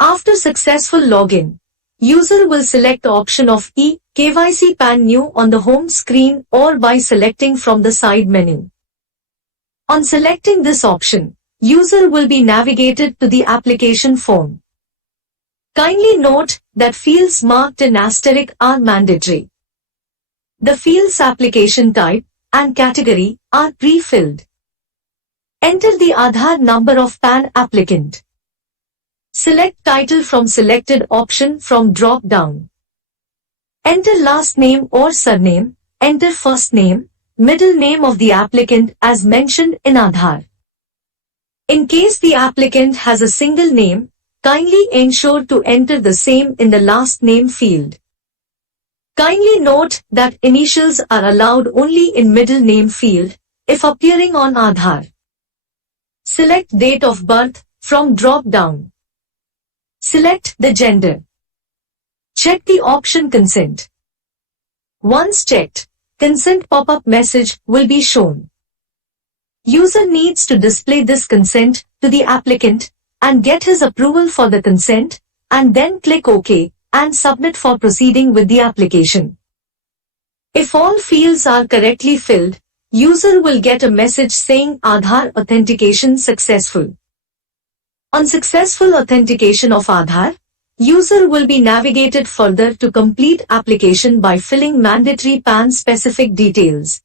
After successful login, user will select the option of eKYC PAN New on the home screen or by selecting from the side menu. On selecting this option, user will be navigated to the application form. Kindly note that fields marked in asterisk are mandatory. The fields application type and category are pre-filled. Enter the Aadhaar number of PAN applicant. Select title from selected option from drop-down. Enter last name or surname. Enter first name, middle name of the applicant as mentioned in Aadhaar. In case the applicant has a single name, kindly ensure to enter the same in the last name field. Kindly note that initials are allowed only in middle name field if appearing on Aadhaar. Select date of birth from drop-down. Select the gender. Check the option consent. Once checked, consent pop-up message will be shown. User needs to display this consent to the applicant and get his approval for the consent and then click OK and submit for proceeding with the application. If all fields are correctly filled, user will get a message saying Aadhaar authentication successful. On successful authentication of Aadhaar, user will be navigated further to complete application by filling mandatory PAN specific details.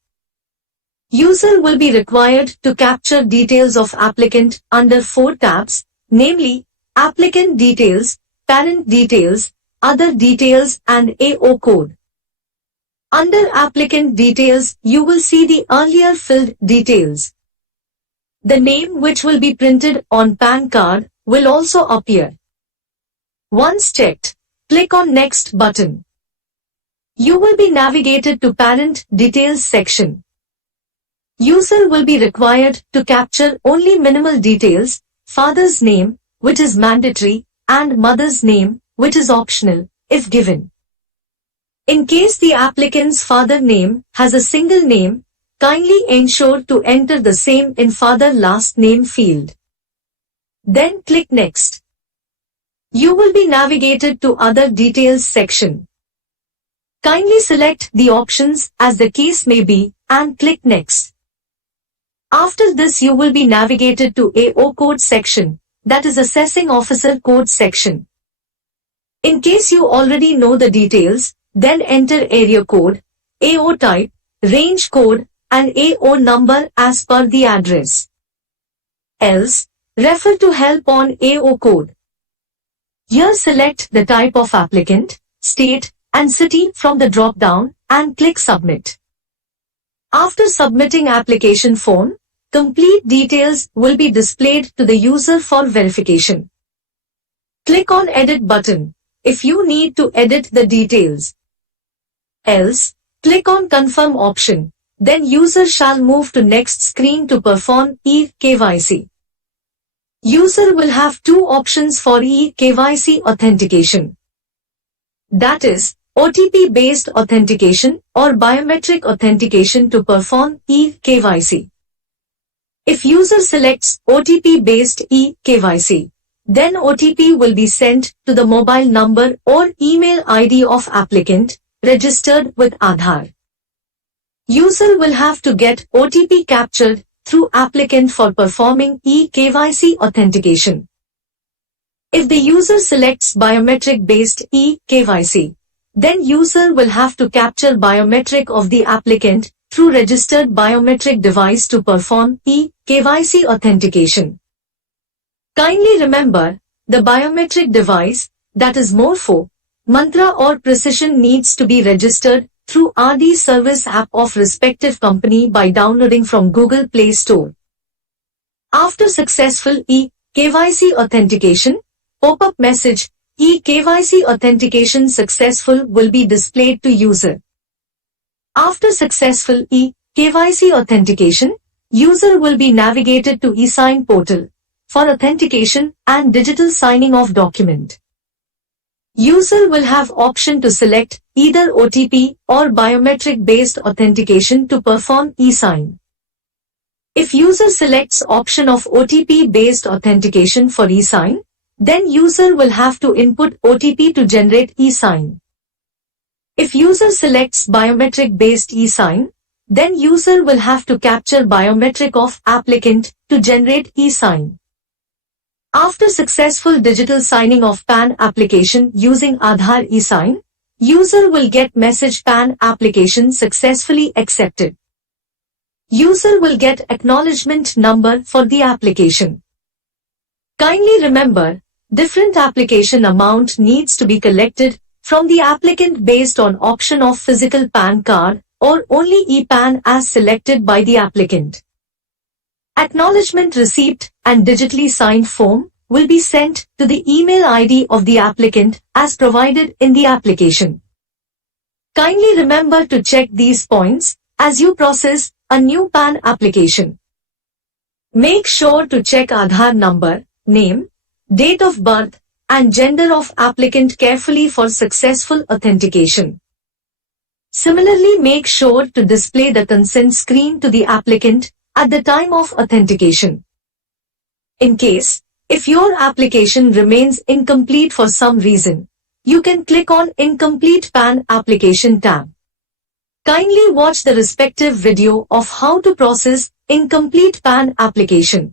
User will be required to capture details of applicant under 4 tabs, namely, applicant details, parent details, other details and AO code. Under applicant details, you will see the earlier filled details. The name which will be printed on PAN card will also appear. Once checked, click on Next button. You will be navigated to Parent Details section. User will be required to capture only minimal details, father's name, which is mandatory, and mother's name, which is optional, if given. In case the applicant's father name has a single name, kindly ensure to enter the same in father last name field. Then click Next. You will be navigated to Other Details section. Kindly select the options as the case may be and click Next. After this you will be navigated to AO code section, that is Assessing Officer code section. In case you already know the details, then enter area code, AO type, range code and AO number as per the address. Else, refer to help on AO code. Here select the type of applicant, state and city from the drop-down and click Submit. After submitting application form, complete details will be displayed to the user for verification. Click on Edit button if you need to edit the details. Else, click on Confirm option, then user shall move to next screen to perform eKYC. User will have 2 options for eKYC authentication. That is, OTP-based authentication or biometric authentication to perform eKYC. If user selects OTP-based eKYC, then OTP will be sent to the mobile number or email ID of applicant registered with Aadhaar. User will have to get OTP captured through applicant for performing eKYC authentication. If the user selects biometric-based eKYC, then user will have to capture biometric of the applicant through registered biometric device to perform eKYC authentication. Kindly remember, the biometric device, that is Morpho, Mantra or Precision needs to be registered through RD service app of respective company by downloading from Google Play Store. After successful eKYC authentication, pop-up message, eKYC authentication successful will be displayed to user. After successful eKYC authentication, user will be navigated to eSign portal for authentication and digital signing of document. User will have option to select either OTP or biometric-based authentication to perform eSign. If user selects option of OTP-based authentication for eSign, then user will have to input OTP to generate e-sign. If user selects biometric-based e-sign, then user will have to capture biometric of applicant to generate e-sign. After successful digital signing of PAN application using Aadhaar e-sign, user will get message PAN application successfully accepted. User will get acknowledgement number for the application. Kindly remember, different application amount needs to be collected from the applicant based on option of physical PAN card or only e-PAN as selected by the applicant. Acknowledgement receipt and digitally signed form will be sent to the email ID of the applicant as provided in the application. Kindly remember to check these points as you process a new PAN application. Make sure to check Aadhaar number, name, date of birth, and gender of applicant carefully for successful authentication. Similarly, make sure to display the consent screen to the applicant at the time of authentication. In case, if your application remains incomplete for some reason, you can click on Incomplete PAN Application tab. Kindly watch the respective video of how to process incomplete PAN application.